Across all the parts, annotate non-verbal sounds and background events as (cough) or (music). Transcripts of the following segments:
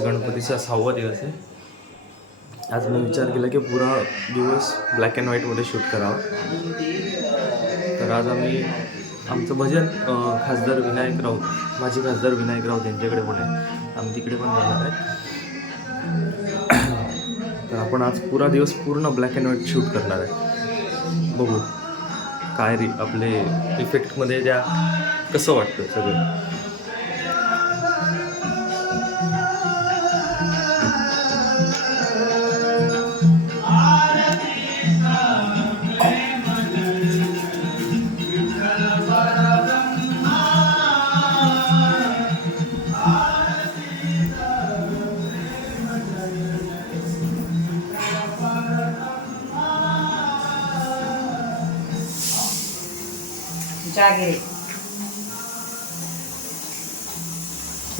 आज गणपतीचा सहावा दिवस आहे. आज मी विचार केला की पुरा दिवस ब्लॅक अँड व्हाईटमध्ये शूट करावा. तर आज आम्ही आमचं भजन खासदार विनायक राऊत माझे खासदार विनायक राऊत यांच्याकडे पण आहे. आम्ही तिकडे पण जाणार आहे. तर आपण आज पुरा दिवस पूर्ण ब्लॅक अँड व्हाईट शूट करणार आहे. बघू काय रे आपले इफेक्टमध्ये त्या कसं वाटतं सगळं.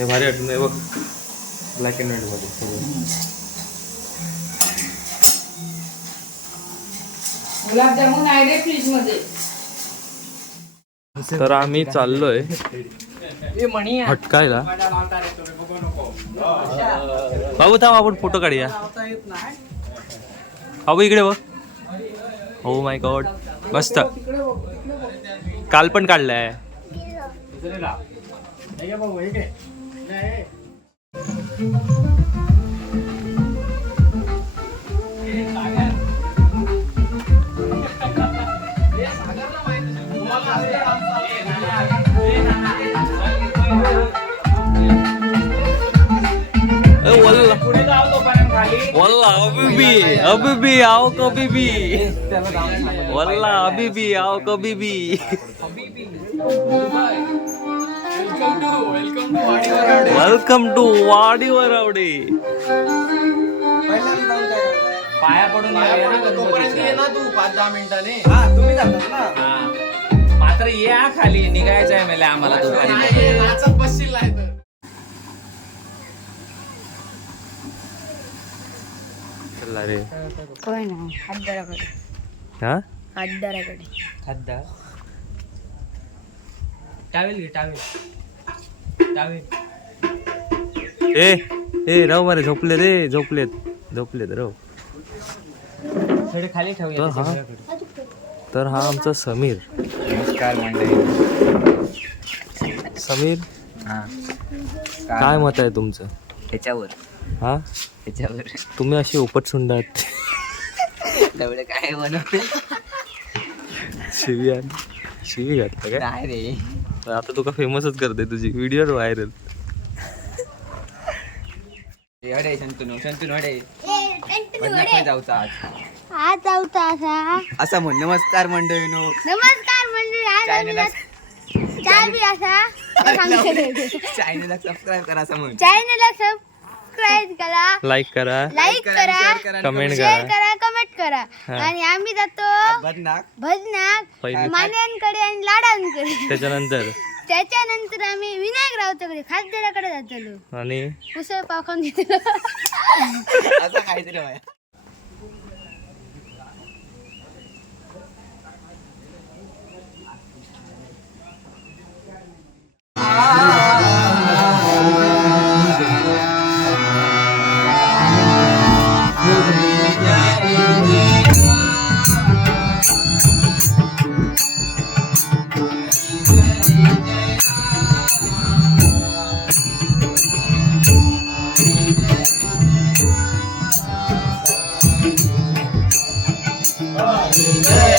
हे भारी वाटत. नाही बघ. ब्लॅक अँड व्हाईटमध्ये सगळं. गुलाबजामुन आहे रे फ्रीजमध्ये तर आम्ही चाललोय मणी हटकायला बाबू थांब आपण फोटो काढूया. बाबू इकडे बघ. हो माय गॉड मस्त. काल पण काढलाय. वल्ला. अबीबी अभी भी भी आओ कबीबी भी. वल्ला अभी भी आओ कबीबी भी. वेलकम टू वाडी वरावडे पाया पडून येऊया ना तू पाच दहा मिनिटाने. हा तुम्ही जातात ना. हा. मात्र या खाली निघायचं आहे मला आम्हाला दुपारी नाही, नाचत बसशील नाही तर. चला रे. होय ना हातदाराकडे. हा? हातदाराकडे. खाद्दा टावेल घे टावेल. ए ए राव मारे झोपले रे झोपलेत. झोपलेत राव. थोडे खाली ठेवूया तर हा. तर हा आमचा समीर. नमस्कार मंडळी. समीर? हा. काय मत आहे तुमचं? त्याच्यावर हा? त्याच्यावर तुम्ही अशी उपटसुंडात तेवढं काय बनवते शिवी आली शिवी घातलं काय? नाही रे. आता तुका फेमसच करते तुझी? व्हिडिओ व्हायरल हडे शंतनू शंतनू हडे. बदनाकडे जाऊचा आज. असा असा म्हण नमस्कार मंडळीनो नमस्कार मंडळी आज आम्ही चॅनलला जात- चहा बी असा चॅनलला सबस्क्राईब करा असं म्हण. चॅनलला सबस्क्राईब करा लाईक करा. लाईक करा कमेंट शेअर करा कमेंट करा. आणि आम्ही जातो भजनाक भजनाक मान्यांकडे आणि लाडांकडे. त्याच्यानंतर? त्याच्यानंतर आम्ही विनायक रावच्याकडे खासदाराकडे जातो आणि? उसळ पाव खाऊन घेतो असं काहीतरी Ah! Amém.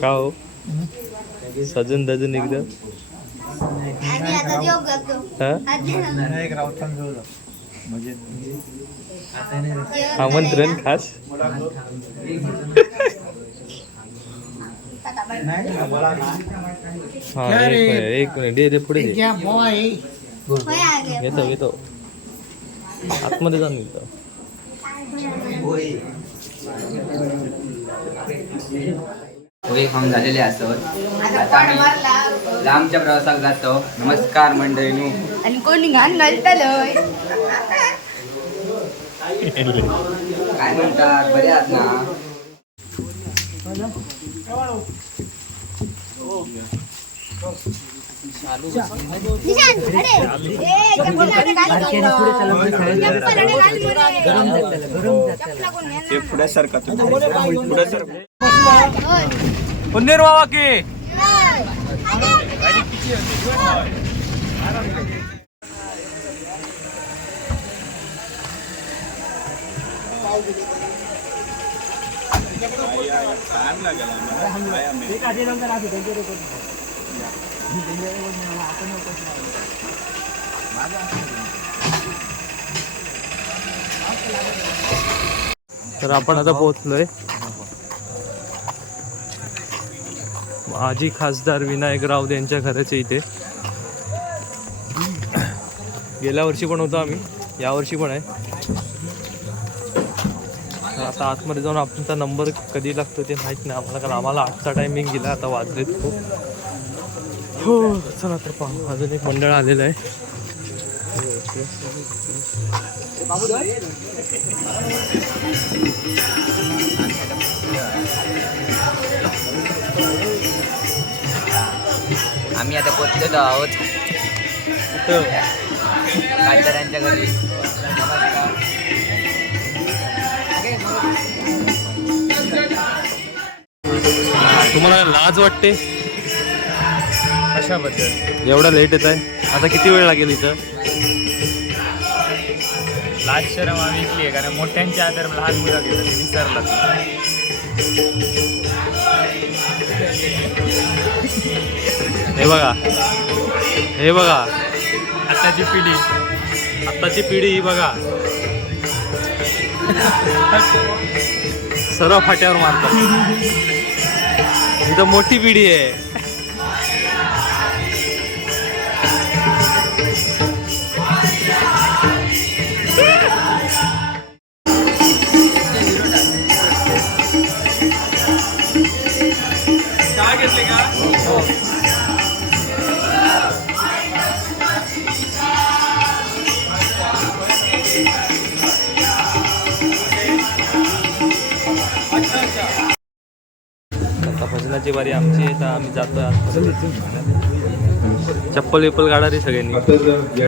का हो? सजून दजून एकदम हा? आमंत्रण खास? हा एक मिनिट एक मिनिट. दे दे पुढे येतो येतो. आतमध्ये जाऊन येतो खाऊन झालेले असत आता आम्ही लांबच्या प्रवासात जातो. नमस्कार मंडळीनो. आणि कोणी घाण घालतलंय काय म्हणतात? बरे आहात ना? निशांत अरे. ए चप्पल अडे बाबा की? तर आपण आता पोहोचलोय. माजी खासदार विनायक राऊत यांच्या घराच्या इथे. गेल्या वर्षी पण होतो आम्ही. यावर्षी पण आहे. आता आतमध्ये जाऊन आपणचा नंबर कधी लागतो ते माहीत नाही. आम्हाला कारण आम्हाला आठचा टायमिंग गेला आता वाजलेत खूप. हो चला तर पाहू. अजून एक मंडळ आलेलं आहे. आम्ही आता पोचलेलो आहोत. इथं खासदारांच्या घरी. तुम्हाला लाज वाटते? कशाबद्दल? एवढा लेट येत आहे. आता किती वेळ लागेल इथं? लाज शरम आम्ही इकली आहे कारण मोठ्यांच्या आदर लहान मुलं गेलं विसरला हे बघा. हे बघा. आताची पिढी. आत्ताची पिढी ही बघा. सर्व फाट्यावर मारतात. इथं मोठी पिढी आहे. आता भजनाची बारी आमची आहे तर आम्ही जातो चप्पल विप्पल काढा रे सगळ्यांनी.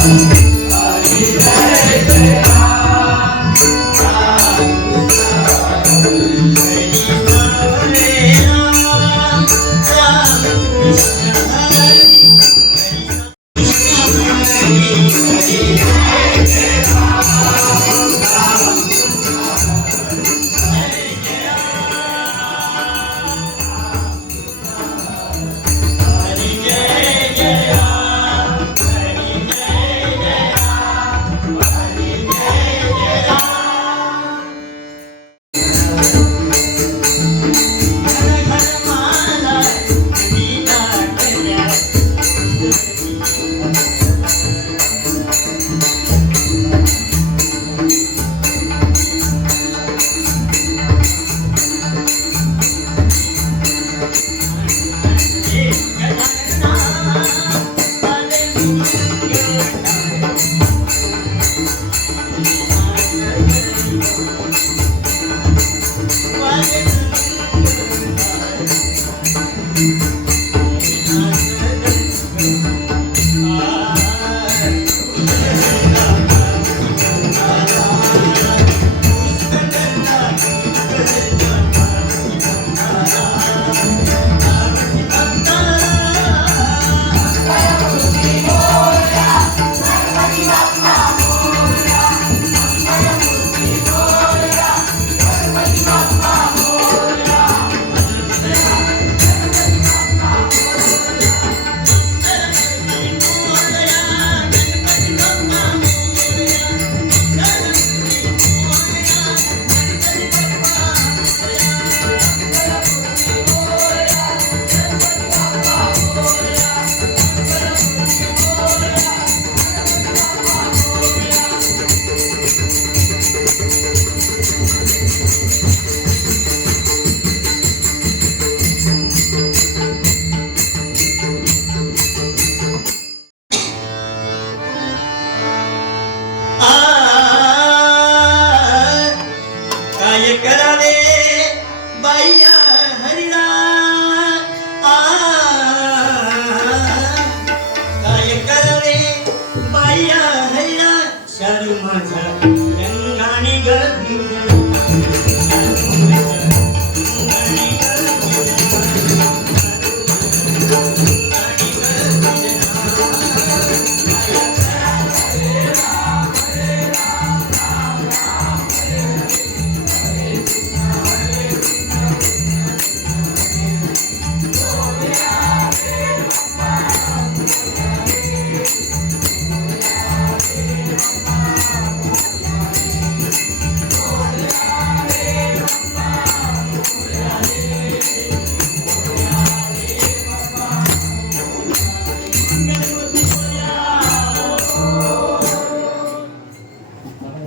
काय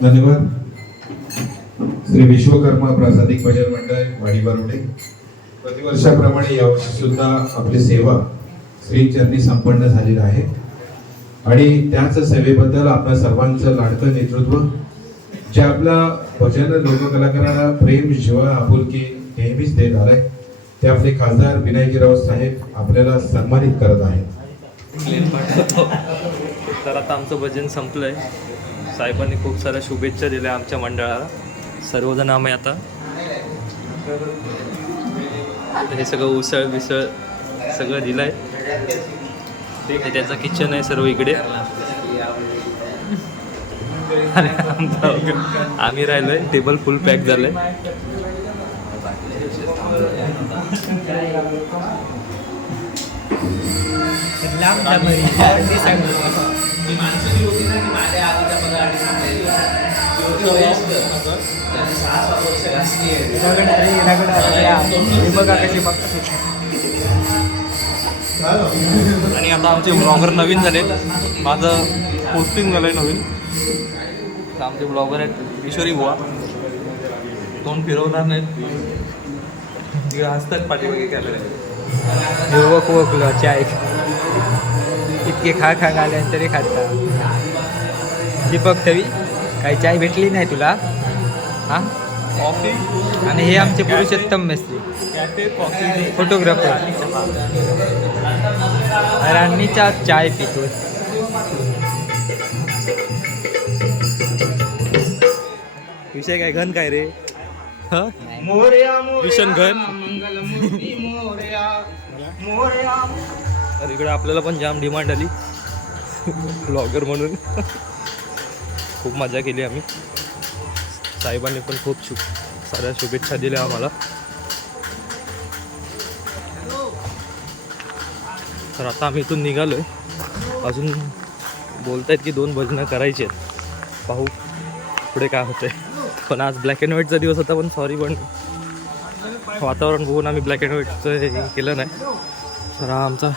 धन्यवाद. श्री विश्वकर्मा प्रासादिक भजन मंडळ वाडी बरोडे. प्रतिवर्षाप्रमाणे यावर्षी सुद्धा आपली सेवा श्रीचरणी संपन्न झालेली आहे. आणि त्याच सेवेबद्दल आपल्या सर्वांचं लाडकं नेतृत्व जे आपल्या भजन लोककलाकारांना प्रेम जिव्हाळा आपुलकी नेहमीच देत आलाय ते आपले खासदार विनायकराव साहेब आपल्याला सन्मानित करत आहेत. तर आता आमचं भजन संपलंय. साहेबांनी खूप साऱ्या शुभेच्छा दिल्या आमच्या मंडळाला. सर्वजण आम्ही आता हे सगळं उसळ बिसळ सगळं दिलंय. आहे त्याचं किचन आहे सर्व इकडे. आणि आमचा- आम्ही राहिलोय टेबल फुल पॅक आणि आता आमचे ब्लॉगर नवीन झाले माझं पोस्टिंग झालं आहे नवीन. तर आमचे ब्लॉगर आहेत किशोरी बुवा. तोंड फिरवणार नाहीत. तिकडे हसतात पाठीमागे कॅमेरा युवक ओळखलं चाय इतके खा खा घाल्यान तरी खाता दीपक तवी काही चाय भेटली नाही तुला? हा? कॉफी? आणि हे आमचे पुरुषोत्तम मेस्त्री फोटोग्राफर. राणीचा चाय पितो विषय काय? घन काय रे? ह? भीषण घन. तर इकडे आपल्याला पण जाम डिमांड आली. ब्लॉगर म्हणून. खूप मजा केली आम्ही. साहेबांनी पण खूप शु साऱ्या शुभेच्छा दिल्या आम्हाला. तर आता आम्ही इथून निघालो आहे अजून बोलत आहेत की दोन भजनं करायची आहेत. पाहू पुढे काय होतंय. पण आज ब्लॅक अँड व्हाईटचा दिवस होता पण सॉरी पण वातावरण बघून आम्ही ब्लॅक अँड व्हाईटचं हे केलं नाही. तर हा आमचा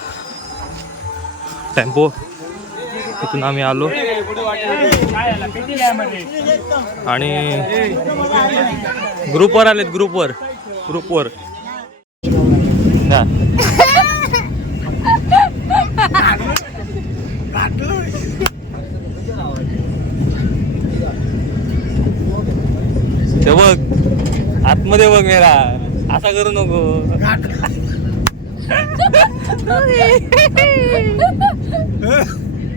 टेम्पो तिथून आम्ही आलो. आणि ग्रुपवर आलेत ग्रुपवर. ग्रुपवर. ते बघ आतमध्ये बघ मेरा. असा करू नको. (laughs) (laughs)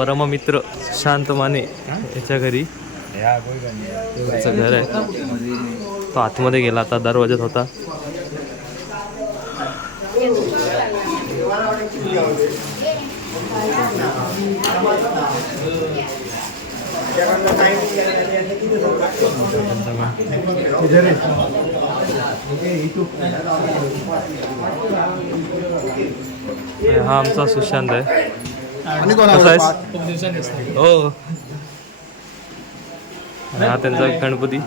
परममित्र शांत माने याच्या घरी. त्याचं घर आहे. तो आतमध्ये गेला आता दरवाजात होता. हा आमचा सुशांत आहे. हो आणि हा. त्यांचा गणपती.